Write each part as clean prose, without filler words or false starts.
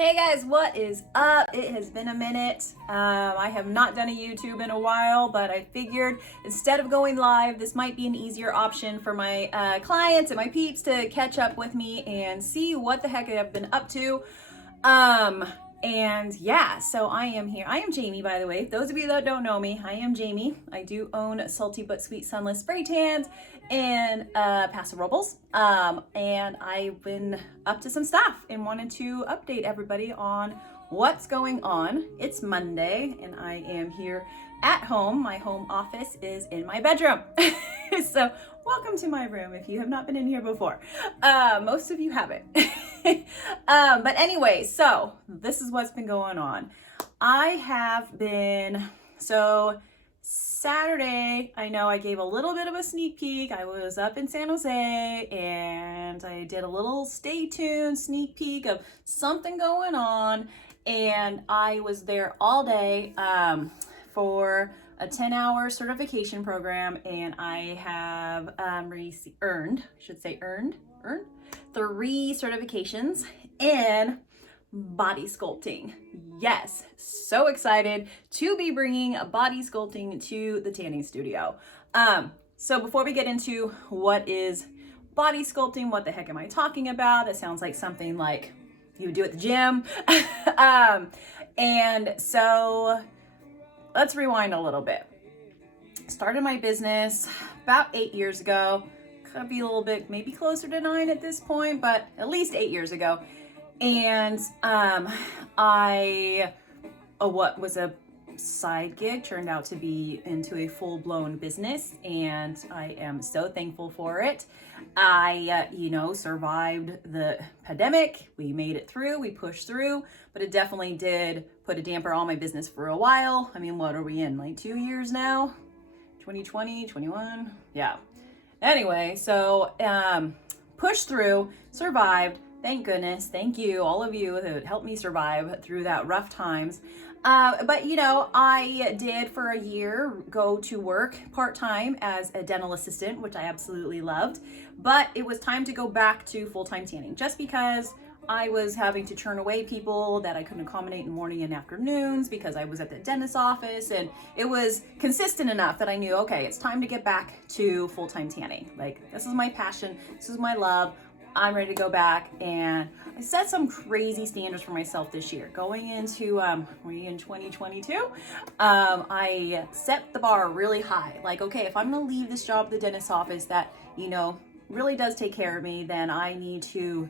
Hey guys, what is up? It has been a minute. I have not done a YouTube in a while, but I figured instead of going live, this might be an easier option for my clients and my peeps to catch up with me and see what the heck I've been up to. And yeah, so I am here. I am Jamie, by the way. Those of you that don't know me, I am Jamie. I do own Salty But Sweet Sunless spray tans and Paso Robles. And I've been up to some stuff and wanted to update everybody on what's going on. It's Monday and I am here at home. My home office is in my bedroom. So welcome to my room if you have not been in here before. Most of you haven't. But anyway, so this is what's been going on. I have been, so Saturday, I know I gave a little bit of a sneak peek. I was up in San Jose and I did a little stay tuned sneak peek of something going on. And I was there all day for a 10-hour certification program, and I have earned 3 certifications in body sculpting. Yes, so excited to be bringing body sculpting to the tanning studio. So before we get into what is body sculpting, what the heck am I talking about? It sounds like something like you would do at the gym. And so let's rewind a little bit. Started my business about 8 years ago. Could be a little bit, maybe closer to 9 at this point, but at least 8 years ago. And what was a side gig turned out to be into a full-blown business, and I am so thankful for it. I survived the pandemic. We made it through, we pushed through, but it definitely did put a damper on my business for a while. I mean, what are we in, like 2 years now? 2020, 21? Yeah. Anyway, so pushed through, survived. Thank goodness. Thank you, all of you who helped me survive through that rough times. But I did for a year go to work part-time as a dental assistant, which I absolutely loved. But it was time to go back to full-time tanning just because I was having to turn away people that I couldn't accommodate in the morning and afternoons because I was at the dentist's office, and it was consistent enough that I knew, okay, it's time to get back to full-time tanning. Like, this is my passion. This is my love. I'm ready to go back, and I set some crazy standards for myself this year. Going into, we're in 2022, I set the bar really high. Like, okay, if I'm gonna leave this job at the dentist's office that, really does take care of me, then I need to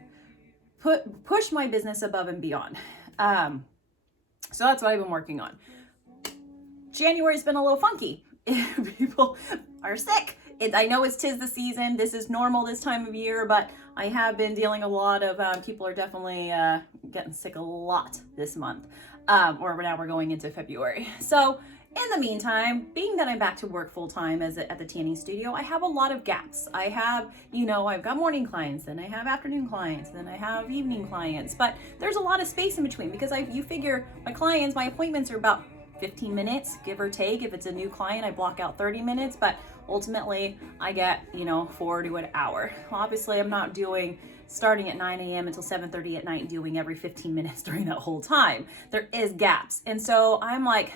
push my business above and beyond. So that's what I've been working on. January's been a little funky. People are sick. I know it's 'tis the season. This is normal this time of year, but I have been dealing a lot of, people are definitely getting sick a lot this month. Or now we're going into February. So in the meantime, being that I'm back to work full time at the tanning studio, I have a lot of gaps. I have, I've got morning clients, then I have afternoon clients, then I have evening clients, but there's a lot of space in between because you figure my appointments are about 15 minutes, give or take. If it's a new client, I block out 30 minutes, but ultimately I get, 4 to an hour. Obviously, I'm not starting at 9 a.m. until 7:30 at night, doing every 15 minutes during that whole time. There is gaps. And so I'm like,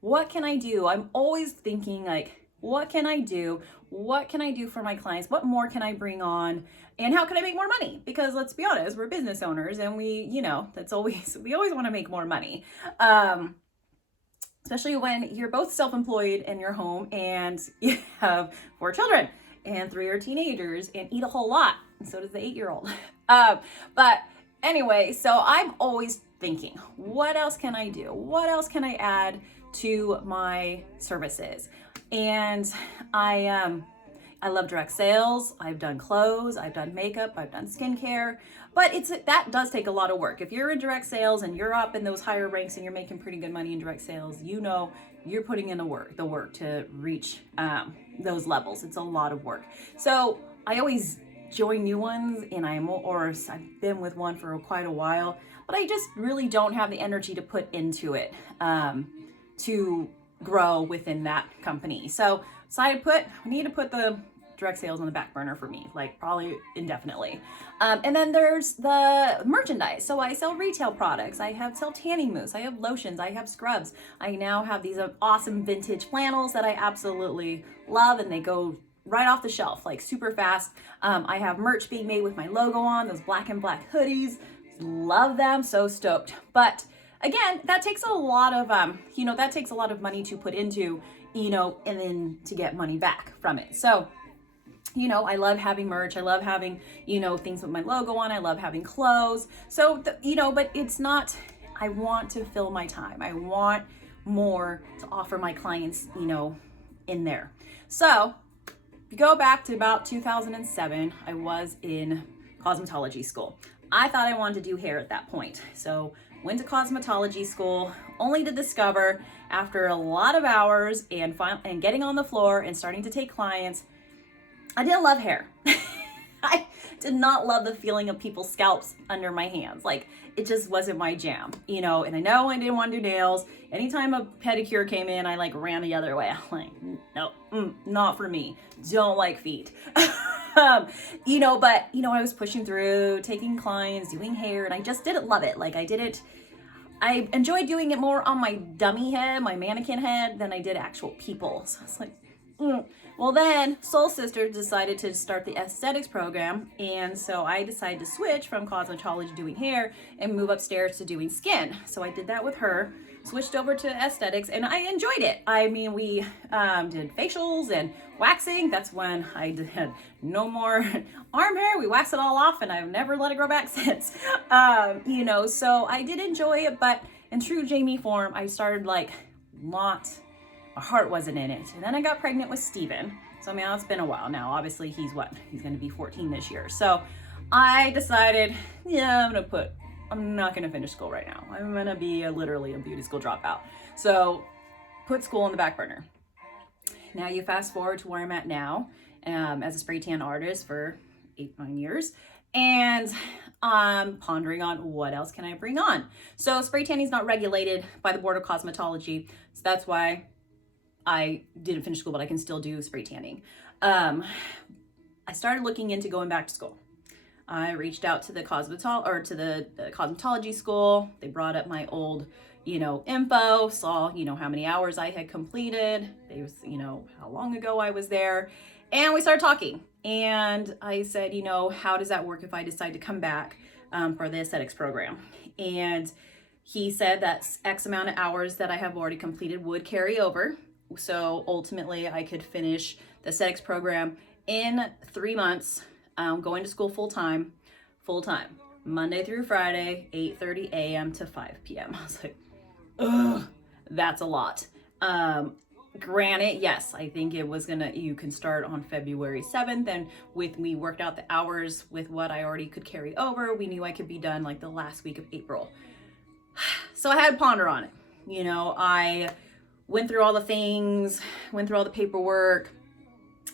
what can I do? I'm always thinking like, what can I do? What can I do for my clients? What more can I bring on? And how can I make more money? Because let's be honest, we're business owners and we always want to make more money. Especially when you're both self-employed in your home and you have 4 children and 3 are teenagers and eat a whole lot. And so does the 8-year-old. But anyway, so I'm always thinking, what else can I do? What else can I add to my services? And I love direct sales. I've done clothes, I've done makeup, I've done skincare, but that does take a lot of work. If you're in direct sales and you're up in those higher ranks and you're making pretty good money in direct sales, you're putting in the work to reach those levels. It's a lot of work. So I always join new ones, and I've been with one for quite a while, but I just really don't have the energy to put into it to grow within that company. So I need to put the direct sales on the back burner for me, like probably indefinitely. And then there's the merchandise. So I sell retail products. I sell tanning mousse. I have lotions. I have scrubs. I now have these awesome vintage flannels that I absolutely love, and they go right off the shelf, like super fast. I have merch being made with my logo on, those black and black hoodies. Love them, so stoked. But again, that takes a lot of, that takes a lot of money to put into, and then to get money back from it. So, I love having merch. I love having, things with my logo on. I love having clothes. So, but it's not, I want to fill my time. I want more to offer my clients, in there. So, if you go back to about 2007, I was in cosmetology school. I thought I wanted to do hair at that point. So, went to cosmetology school, only to discover after a lot of hours and getting on the floor and starting to take clients, I didn't love hair. I did not love the feeling of people's scalps under my hands. Like, it just wasn't my jam, and I know I didn't want to do nails. Anytime a pedicure came in, I ran the other way. I'm like, no, not for me. Don't like feet. But I was pushing through, taking clients, doing hair, and I just didn't love it. I enjoyed doing it more on my dummy head, my mannequin head, than I did actual people. So I was like, Well, then Soul Sister decided to start the aesthetics program, and so I decided to switch from cosmetology doing hair and move upstairs to doing skin. So I did that with her, switched over to aesthetics, and I enjoyed it. I mean, we did facials and waxing. That's when I had no more arm hair. We waxed it all off, and I've never let it grow back since. So I did enjoy it, but in true Jamie form, I started my heart wasn't in it. And then I got pregnant with Steven. So, it's been a while now. Obviously, he's going to be 14 this year. So I decided, I'm not going to finish school right now. I'm going to be literally a beauty school dropout. So put school on the back burner. Now you fast forward to where I'm at now, as a spray tan artist for 8-9 years. And I'm pondering on what else can I bring on. So spray tanning is not regulated by the Board of Cosmetology. So that's why I didn't finish school, but I can still do spray tanning. I started looking into going back to school. I reached out to the cosmetology school. They brought up my old, info, saw, how many hours I had completed. They was, how long ago I was there. And we started talking. And I said, how does that work if I decide to come back for the aesthetics program? And he said that X amount of hours that I have already completed would carry over. So ultimately I could finish the aesthetics program in 3 months, going to school full-time, Monday through Friday, 8:30 a.m. to 5 p.m. I was like, ugh, that's a lot. Granted, yes, I think it was you can start on February 7th. And we worked out the hours with what I already could carry over. We knew I could be done the last week of April. So I had to ponder on it. I went through all the things, went through all the paperwork,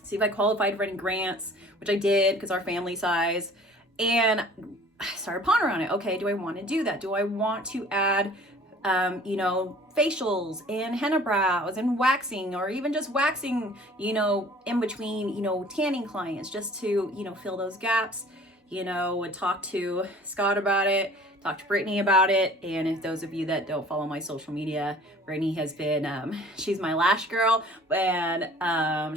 see if I qualified for any grants, which I did because our family size, and I started pondering on it. Okay, do I want to do that? Do I want to add, facials and henna brows and waxing, or even just waxing, in between, tanning clients, just to, fill those gaps? Would talk to Scott about it, talk to Brittany about it. And if those of you that don't follow my social media, Brittany has been, she's my lash girl, and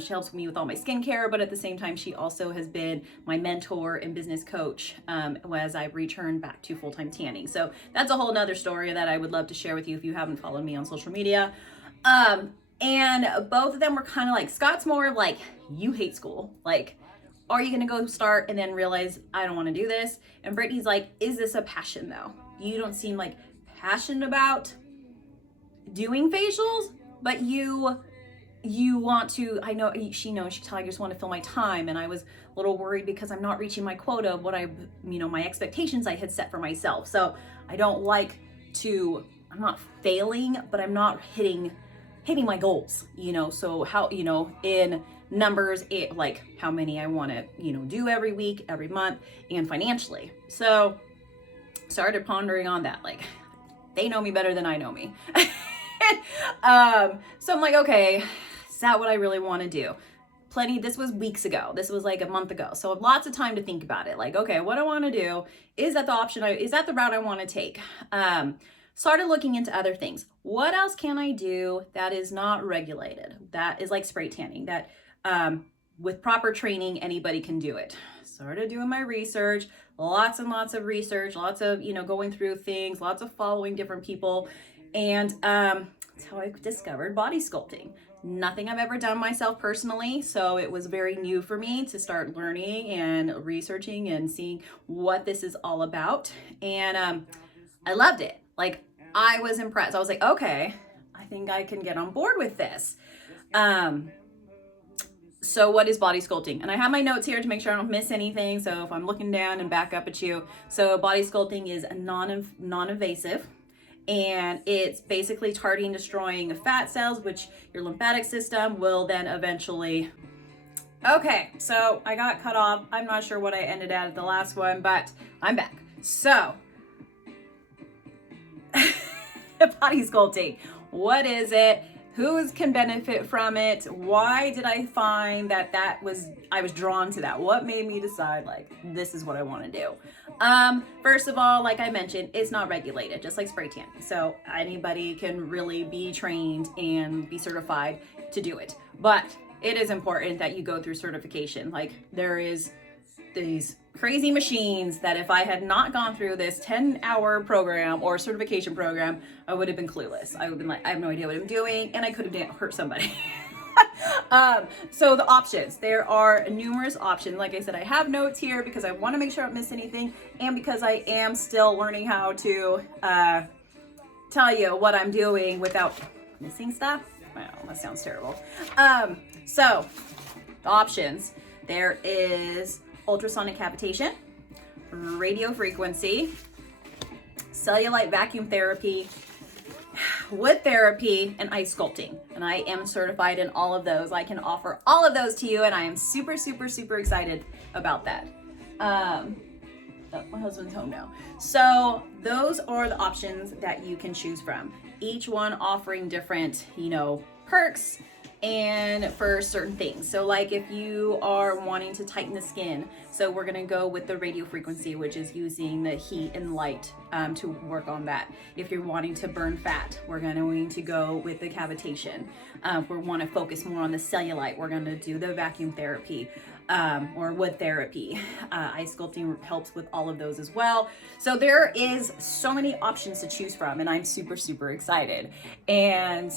she helps me with all my skincare, but at the same time, she also has been my mentor and business coach as I've returned back to full-time tanning. So that's a whole nother story that I would love to share with you if you haven't followed me on social media. And both of them were kind of like, Scott's more of like, you hate school. Are you going to go start and then realize I don't want to do this? And Brittany's like, is this a passion though? You don't seem passionate about doing facials, but you want to. I know she knows, she just want to fill my time. And I was a little worried because I'm not reaching my quota of what my expectations I had set for myself. So I don't I'm not failing, but I'm not hitting my goals, so how, in numbers, how many I want to, do every week, every month, and financially. So started pondering on that. They know me better than I know me. So I'm like, okay, is that what I really want to do? plenty. This was weeks ago. This was like a month ago. So lots of time to think about it. Like, okay, what I want to do, is that the option? Is that the route I want to take? Started looking into other things. What else can I do that is not regulated? That is like spray tanning, that with proper training, anybody can do it. Started doing my research, lots and lots of research, lots of, going through things, lots of following different people. And that's how I discovered body sculpting. Nothing I've ever done myself personally, so it was very new for me to start learning and researching and seeing what this is all about. And I loved it. Like, I was impressed. I was like, okay, I think I can get on board with this. So what is body sculpting? And I have my notes here to make sure I don't miss anything. So if I'm looking down and back up at you. So body sculpting is non-invasive. And it's basically targeting, destroying fat cells, which your lymphatic system will then eventually... Okay, so I got cut off. I'm not sure what I ended at the last one, but I'm back. So, body sculpting. What is it? Who can benefit from it? Why did I find that I was drawn to that? What made me decide, like, this is what I want to do? First of all, like I mentioned, it's not regulated, just like spray tan. So anybody can really be trained and be certified to do it. But it is important that you go through certification. Like, there is these crazy machines that if I had not gone through this 10-hour program or certification program, I would have been clueless. I would have been like, I have no idea what I'm doing, and I could have hurt somebody. So the options, there are numerous options. Like I said, I have notes here because I want to make sure I don't miss anything, and because I am still learning how to tell you what I'm doing without missing stuff. Wow, that sounds terrible. So the options, there is ultrasonic cavitation, radio frequency, cellulite vacuum therapy, wood therapy, and ice sculpting. And I am certified in all of those. I can offer all of those to you, and I am super, super, super excited about that. Oh, my husband's home now. So those are the options that you can choose from. Each one offering different, perks and for certain things. So like if you are wanting to tighten the skin, so we're gonna go with the radio frequency, which is using the heat and light to work on that. If you're wanting to burn fat, we're going to go with the cavitation. If we want to focus more on the cellulite, we're going to do the vacuum therapy or wood therapy. Ice sculpting helps with all of those as well. So there is so many options to choose from, and I'm super, super excited. And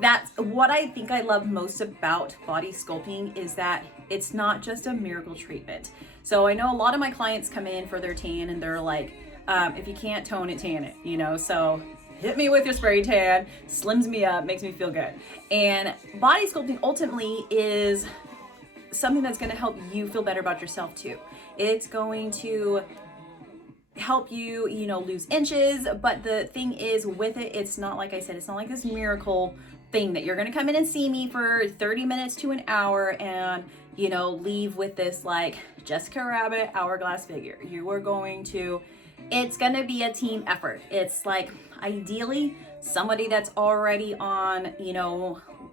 that's what I think I love most about body sculpting, is that it's not just a miracle treatment. So I know a lot of my clients come in for their tan and they're like, if you can't tone it, tan it, so hit me with your spray tan, slims me up, makes me feel good. And body sculpting ultimately is something that's going to help you feel better about yourself too. It's going to help you, lose inches. But the thing is with it, it's not, like I said, it's not like this miracle thing that you're going to come in and see me for 30 minutes to an hour and, leave with this like Jessica Rabbit hourglass figure. It's going to be a team effort. It's like ideally somebody that's already on,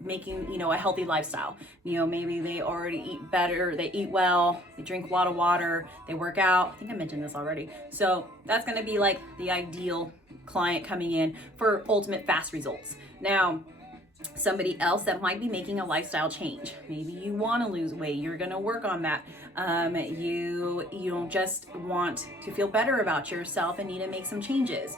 making, a healthy lifestyle. Maybe they already eat better, they eat well, they drink a lot of water, they work out. I think I mentioned this already. So that's going to be like the ideal client coming in for ultimate fast results. Now, somebody else that might be making a lifestyle change. Maybe you want to lose weight. You're going to work on that. You don't just want to feel better about yourself and need to make some changes.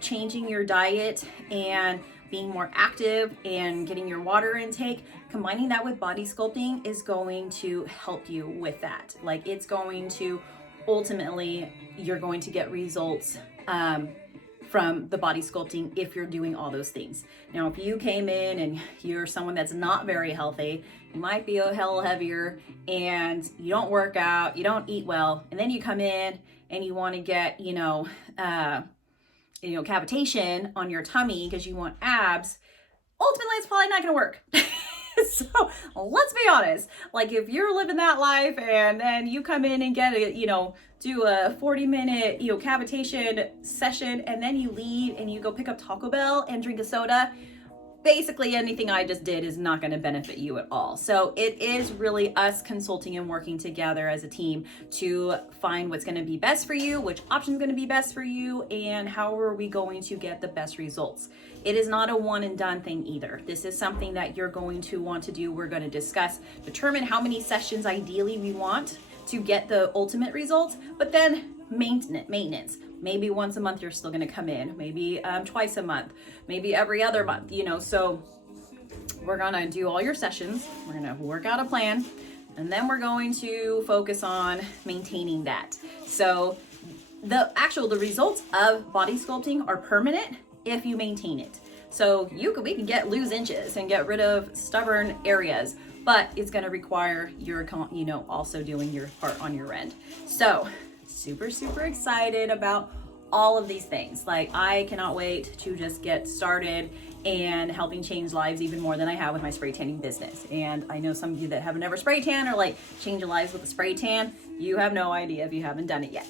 Changing your diet and being more active and getting your water intake, combining that with body sculpting is going to help you with that. Like, it's going to ultimately, you're going to get results from the body sculpting if you're doing all those things. Now, if you came in and you're someone that's not very healthy, you might be a hell heavier, and you don't work out, you don't eat well, and then you come in and you want to get, cavitation on your tummy because you want abs, ultimately it's probably not going to work. So let's be honest, like if you're living that life and then you come in and get do a 40-minute, cavitation session, and then you leave and you go pick up Taco Bell and drink a soda, basically anything I just did is not going to benefit you at all. So it is really us consulting and working together as a team to find what's going to be best for you, which option is going to be best for you, and how are we going to get the best results. It is not a one and done thing either. This is something that you're going to want to do. We're going to discuss, determine how many sessions ideally we want to get the ultimate results, but then maintenance. Maybe once a month you're still going to come in, maybe twice a month, maybe every other month, so we're going to do all your sessions. We're going to work out a plan, and then we're going to focus on maintaining that. So the results of body sculpting are permanent if you maintain it. So we can lose inches and get rid of stubborn areas, but it's going to require your, also doing your part on your end. So super, super excited about all of these things. Like, I cannot wait to just get started and helping change lives even more than I have with my spray tanning business. And I know some of you that have never spray tan or like change your lives with a spray tan, you have no idea if you haven't done it yet.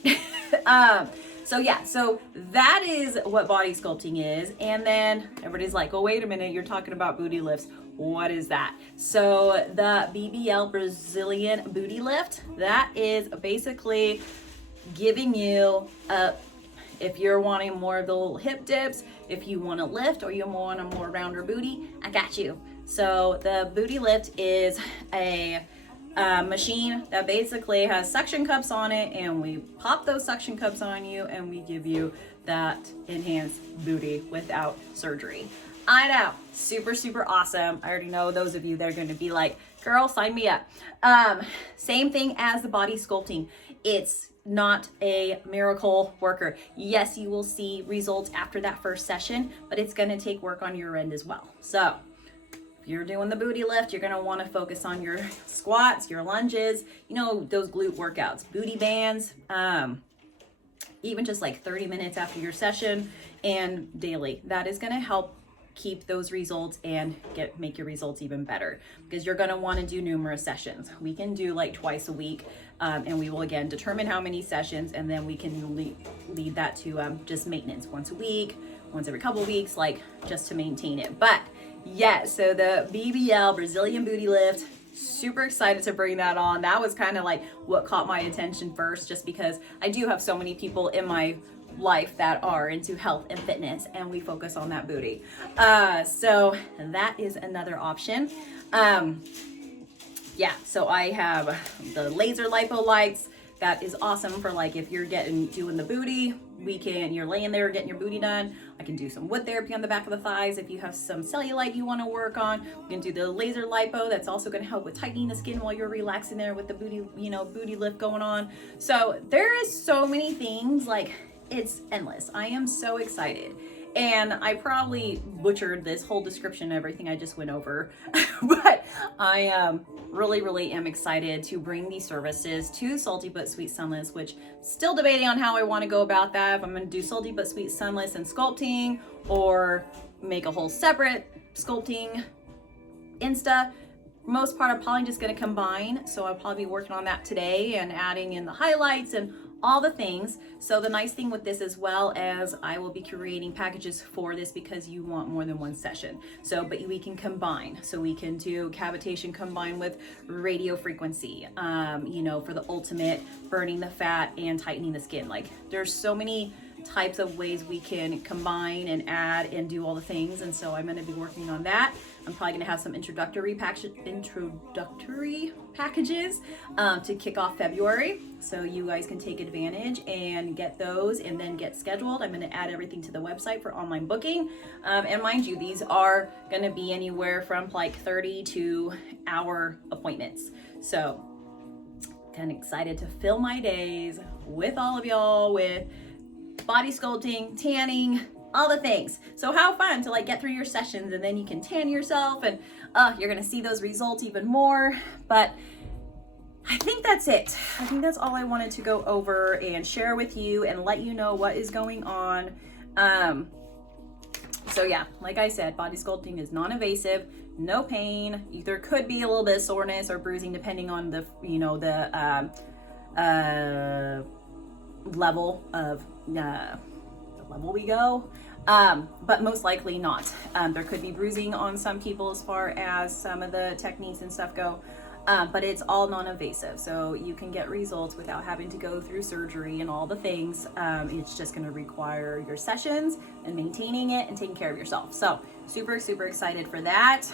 So that is what body sculpting is. And then everybody's like, oh, wait a minute, you're talking about booty lifts. What is that? So the BBL Brazilian booty lift, that is basically giving you if you're wanting more of the little hip dips, if you want to lift or you want a more rounder booty, I got you. So the booty lift is a machine that basically has suction cups on it, and we pop those suction cups on you and we give you that enhanced booty without surgery. I know, super, super awesome. I already know those of you that are going to be like, girl, sign me up. Same thing as the body sculpting. It's not a miracle worker. Yes, you will see results after that first session, but it's going to take work on your end as well. So if you're doing the booty lift, you're going to want to focus on your squats, your lunges, those glute workouts, booty bands, even just like 30 minutes after your session and daily. That is going to help keep those results and make your results even better, because you're going to want to do numerous sessions. We can do like twice a week, and we will again determine how many sessions, and then we can lead that to just maintenance once a week, once every couple of weeks, like just to maintain it. But yeah, so the BBL Brazilian booty lift, super excited to bring that on. That was kind of like what caught my attention first, just because I do have so many people in my life that are into health and fitness, and we focus on that booty. So that is another option. So I have the laser lipo lights. That is awesome for like if you're doing the booty, you're laying there getting your booty done. I can do some wood therapy on the back of the thighs. If you have some cellulite you want to work on, we can do the laser lipo. That's also going to help with tightening the skin while you're relaxing there with the booty, booty lift going on. So there is so many things, like it's endless. I am so excited. And I probably butchered this whole description, everything I just went over, but I really, really am excited to bring these services to Salty But Sweet Sunless, which still debating on how I want to go about that. If I'm going to do Salty But Sweet Sunless and sculpting, or make a whole separate sculpting Insta. Most part, I'm probably just going to combine. So I'll probably be working on that today and adding in the highlights and all the things. So the nice thing with this, as well as I will be creating packages for this, because you want more than one session. But we can combine. So we can do cavitation combined with radio frequency, for the ultimate burning the fat and tightening the skin. Like, there's so many types of ways we can combine and add and do all the things. And so I'm going to be working on that. I'm probably going to have some introductory packages to kick off February, so you guys can take advantage and get those and then get scheduled. I'm going to add everything to the website for online booking. And mind you, these are going to be anywhere from like 30 to hour appointments. So kind of excited to fill my days with all of y'all with body sculpting, tanning, all the things. So how fun to like get through your sessions, and then you can tan yourself, and you're gonna see those results even more. But I think that's it. I think that's all I wanted to go over and share with you and let you know what is going on. So yeah, like I said, body sculpting is non-invasive, no pain. There could be a little bit of soreness or bruising depending on the level of the level we go. But most likely not. There could be bruising on some people as far as some of the techniques and stuff go. But it's all non-invasive, so you can get results without having to go through surgery and all the things. It's just going to require your sessions and maintaining it and taking care of yourself. So super, super excited for that.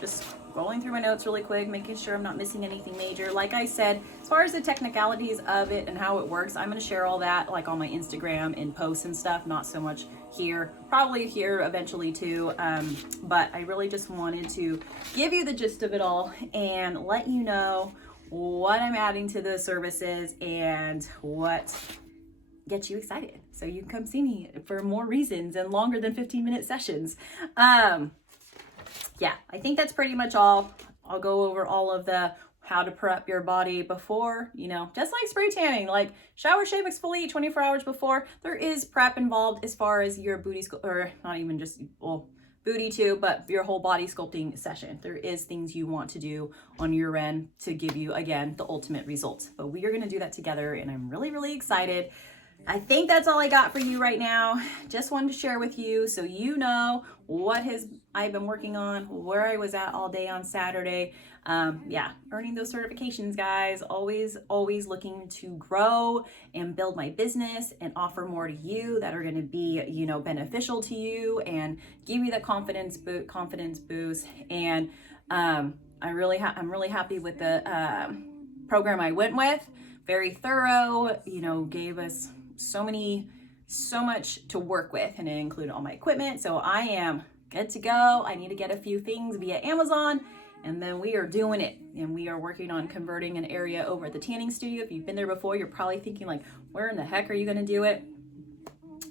Just rolling through my notes really quick, making sure I'm not missing anything major. Like I said, as far as the technicalities of it and how it works, I'm going to share all that like on my Instagram in posts and stuff, not so much here, probably here eventually too. But I really just wanted to give you the gist of it all and let you know what I'm adding to the services and what gets you excited. So you can come see me for more reasons and longer than 15-minute sessions. Yeah, I think that's pretty much all. I'll go over all of the how to prep your body before, just like spray tanning, like shower, shave, exfoliate 24 hours before. There is prep involved as far as your booty, or not even just, well, booty too, but your whole body sculpting session. There is things you want to do on your end to give you, again, the ultimate results. But we are going to do that together, and I'm really, really excited. I think that's all I got for you right now. Just wanted to share with you so you know what I've been working on, where I was at all day on Saturday. Yeah, earning those certifications, guys. Always looking to grow and build my business and offer more to you that are going to be, beneficial to you and give you the confidence boost. And I'm really happy with the program I went with. Very thorough, gave us so much to work with, and it included all my equipment. So I am good to go. I need to get a few things via Amazon, and then we are doing it. And we are working on converting an area over at the tanning studio. If you've been there before, you're probably thinking like, where in the heck are you going to do it?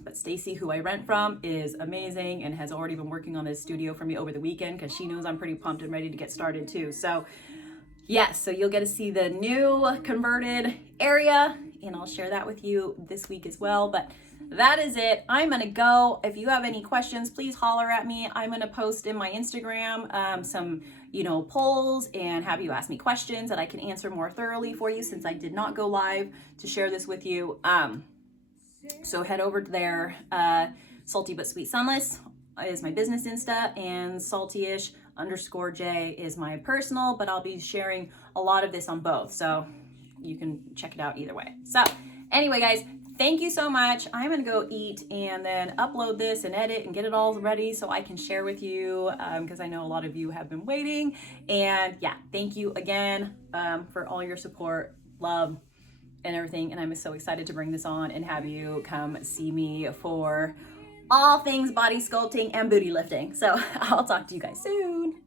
But Stacy, who I rent from, is amazing and has already been working on this studio for me over the weekend because she knows I'm pretty pumped and ready to get started too. So yes, so you'll get to see the new converted area, and I'll share that with you this week as well. But that is it. I'm going to go. If you have any questions, please holler at me. I'm going to post in my Instagram some, polls and have you ask me questions that I can answer more thoroughly for you, since I did not go live to share this with you. So head over to there. Salty but Sweet Sunless is my business Insta, and saltyish_J is my personal, but I'll be sharing a lot of this on both, so you can check it out either way. So anyway, guys, thank you so much. I'm gonna go eat and then upload this and edit and get it all ready so I can share with you, because I know a lot of you have been waiting. And yeah, thank you again for all your support, love, and everything. And I'm so excited to bring this on and have you come see me for all things body sculpting and booty lifting. So I'll talk to you guys soon.